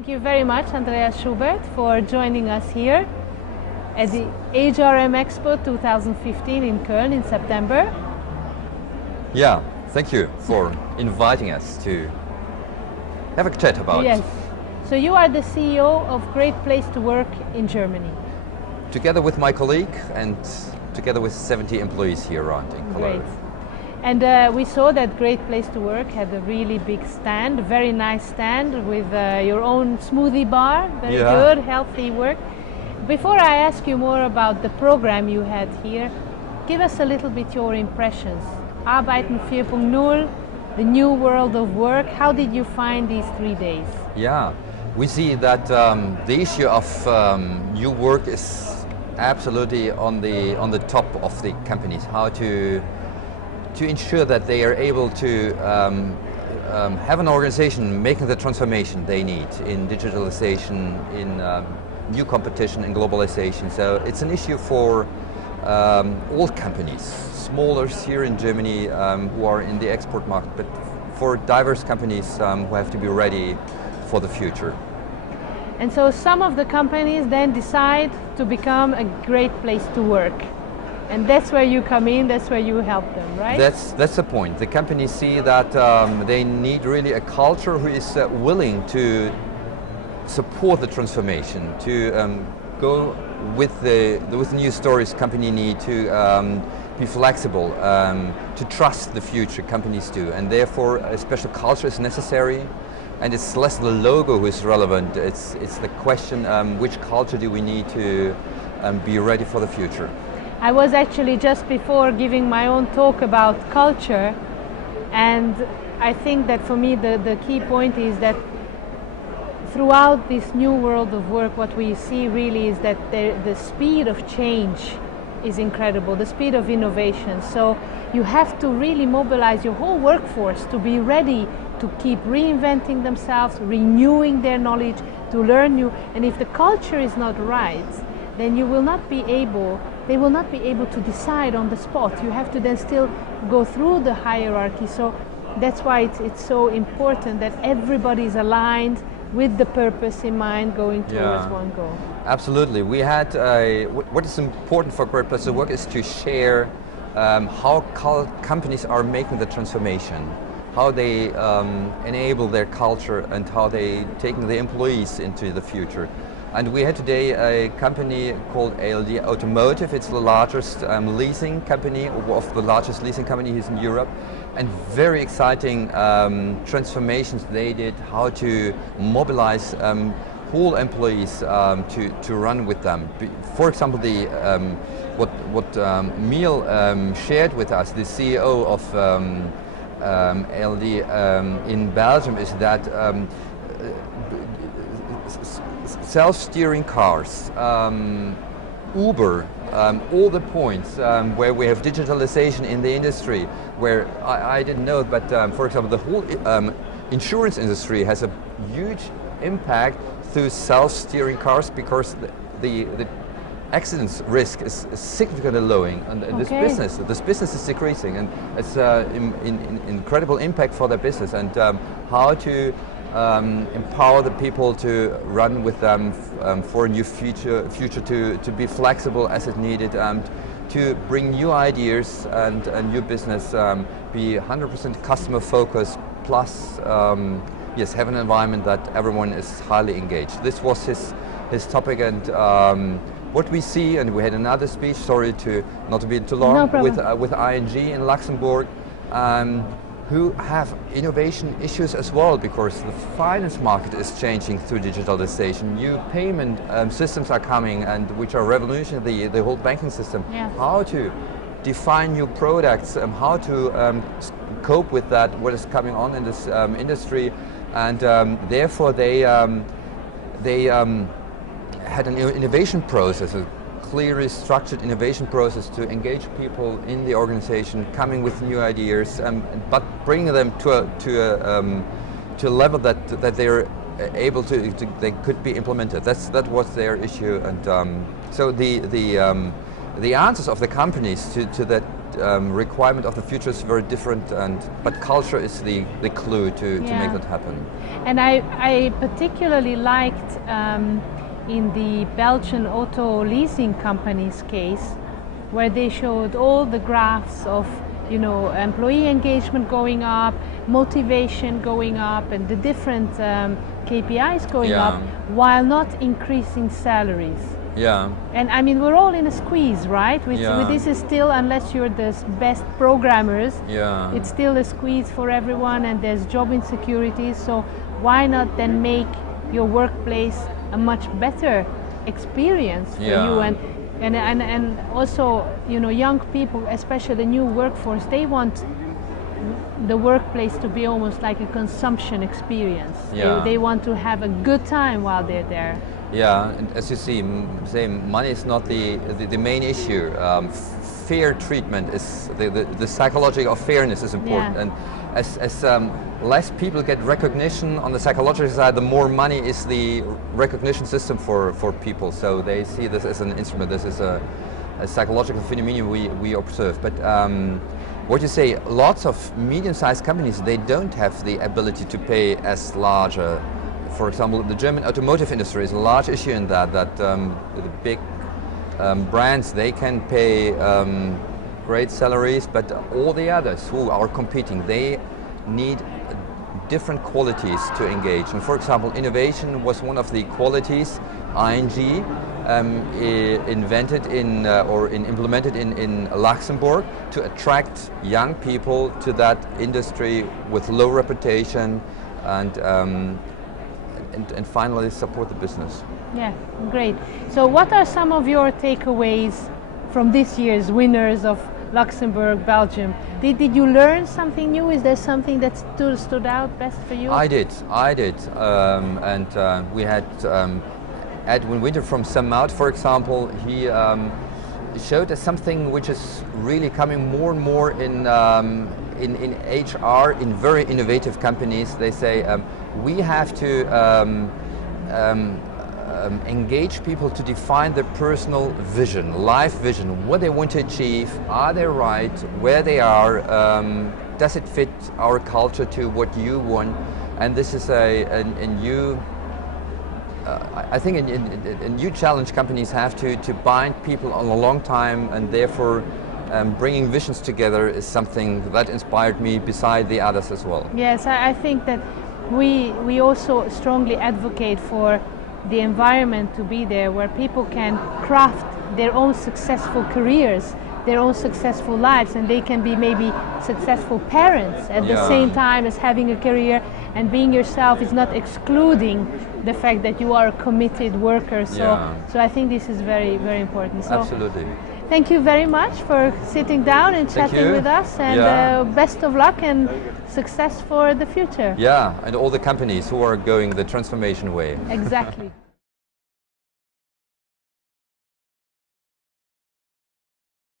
Thank you very much, Andreas Schubert, for joining us here at the HRM Expo 2015 in Köln in September. Yeah, thank you for inviting us to have a chat about. Yes. So you are the CEO of Great Place to Work in Germany. Together with my colleague and together with 70 employees here around in Cologne. Great. And we saw that Great Place to Work had a really big stand, a very nice stand with your own smoothie bar, very good, healthy work. Before I ask you more about the program you had here, give us a little bit your impressions. Arbeiten 4.0, the new world of work, how did you find these 3 days? Yeah, we see that the issue of new work is absolutely on the top of the companies. How to ensure that they are able to have an organization making the transformation they need in digitalization, in new competition, in globalization. So it's an issue for all companies, smaller here in Germany who are in the export market, but for diverse companies who have to be ready for the future. And so some of the companies then decide to become a great place to work. And that's where you come in, that's where you help them, right? That's the point. The companies see that they need really a culture who is willing to support the transformation, to go with the new stories company need, to be flexible, to trust the future companies do. And therefore a special culture is necessary. And it's less the logo who is relevant, it's the question which culture do we need to be ready for the future. I was actually just before giving my own talk about culture, and I think that for me the key point is that throughout this new world of work what we see really is that the speed of change is incredible, the speed of innovation. So you have to really mobilize your whole workforce to be ready to keep reinventing themselves, renewing their knowledge, to learn new. And if the culture is not right, then they will not be able to decide on the spot. You have to then still go through the hierarchy. So that's why it's so important that everybody is aligned with the purpose in mind, going towards one goal. Absolutely. We had what is important for Great Place to Work is to share how companies are making the transformation, how they enable their culture, and how they taking the employees into the future. And we had today a company called ALD Automotive. It's the largest leasing company, of the largest leasing companies in Europe. And very exciting transformations they did, how to mobilize whole employees to run with them. For example, what Miel shared with us, the CEO of ALD in Belgium, is that self-steering cars, Uber, all the points where we have digitalization in the industry, where I didn't know, but for example, the whole insurance industry has a huge impact through self-steering cars, because the accidents risk is significantly lowering, and this business is decreasing, and it's incredible impact for their business, and how to empower the people to run with them for a new future to be flexible as it needed, to bring new ideas and new business, be 100% customer focused, plus yes, have an environment that everyone is highly engaged. This was his topic, and what we see, and we had another speech, sorry to not to be too long, with ING in Luxembourg, who have innovation issues as well, because the finance market is changing through digitalization. New payment systems are coming, and which are revolutionary the whole banking system. Yes. How to define new products, how to cope with that, what is coming on in this industry, and therefore they had an innovation process, a clearly structured innovation process to engage people in the organization, coming with new ideas, but bringing them to a level that they're able to they could be implemented. That was their issue, and so the answers of the companies to that requirement of the future is very different, but culture is the clue to make that happen. And I particularly liked in the Belgian auto leasing company's case, where they showed all the graphs of employee engagement going up, motivation going up, and the different KPIs going up, while not increasing salaries. Yeah. And I mean, we're all in a squeeze, right? This is still, unless you're the best programmers, it's still a squeeze for everyone, and there's job insecurity. So why not then make your workplace a much better experience for you? And also, young people, especially the new workforce, they want the workplace to be almost like a consumption experience. They want to have a good time while they're there. Yeah, and as you see, money is not the main issue. Fair treatment is the psychology of fairness is important, and as less people get recognition on the psychological side, the more money is the recognition system for people. So they see this as an instrument. This is a psychological phenomenon we observe. But what you say, lots of medium-sized companies, they don't have the ability to pay as large a. For example, the German automotive industry is a large issue in that the big brands, they can pay great salaries, but all the others who are competing, they need different qualities to engage. And for example, innovation was one of the qualities ING invented or implemented in Luxembourg to attract young people to that industry with low reputation and finally support the business. Yeah, great. So what are some of your takeaways from this year's winners of Luxembourg, Belgium? Did you learn something new? Is there something that stood out best for you? I did. And we had Edwin Winter from Samout, for example. He showed us something which is really coming more and more in HR, in very innovative companies. They say we have to engage people to define their personal vision, life vision, what they want to achieve, are they right, where they are, does it fit our culture to what you want? And this is a new, I think a new challenge companies have to bind people on a long time, and therefore bringing visions together is something that inspired me beside the others as well. Yes, I think that we also strongly advocate for the environment to be there where people can craft their own successful careers, their own successful lives, and they can be maybe successful parents at the same time as having a career, and being yourself is not excluding the fact that you are a committed worker. So I think this is very, very important. So absolutely. Thank you very much for sitting down and chatting with us, and best of luck and success for the future. Yeah, and all the companies who are going the transformation way. Exactly.